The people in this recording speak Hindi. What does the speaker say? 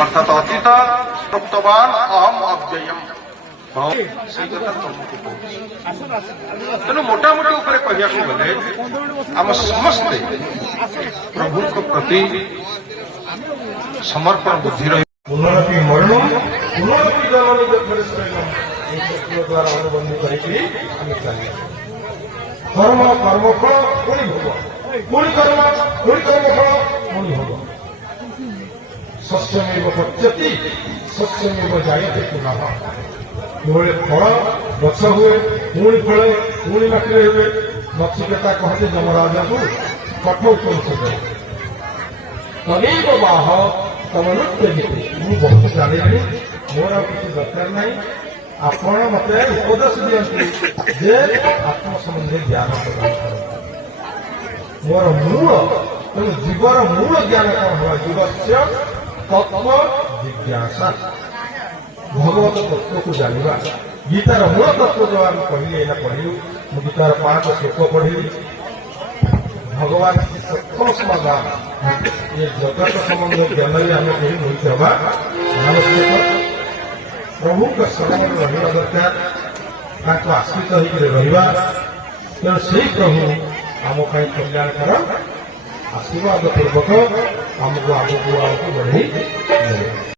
अर्थात अतीत वर्तमान अहम अव्ययम तेणु मोटामोटी कहया गले आम समस्ते प्रभु प्रति समर्पण बुद्धि रही पुनरपि मरणम पुनरपि जननी द्वारा अनुबंधित कर्म कर्मफल पुणी भोग पुणी कर्म फल पुणी भोग शस्यमेव पच्यति शस्यमेव जायते पुनः जो फल गछ हुए पुणी फल पुणी माटी हुए नचिकेता कहते यमराजा को कठोर कर तमेव बाह तमनुत्य मुझे बहुत जानी मोर किसी दरकार नहीं आपण मत उपदेश दियंती जे आत्म संबंधी ज्ञान प्रदान कर मोर मूल तेणु जीवर मूल ज्ञान कौन हुआ जीवस्य तत्व जिज्ञासा भगवत तत्व को जाना गीतार मूल तत्व जो आम कहली एना पढ़लु गीतार 5 श्लोक पढ़ी भगवान प्रथम समाधान ये जगत संबंध ज्ञान आम कहीं नहीं हवा आवश्यक प्रभु का शरण रहा दरकार आश्रित होकर रहा तेणु से प्रभु आम कल्याणकर आशीर्वाद पूर्वक आमको आगे बढ़े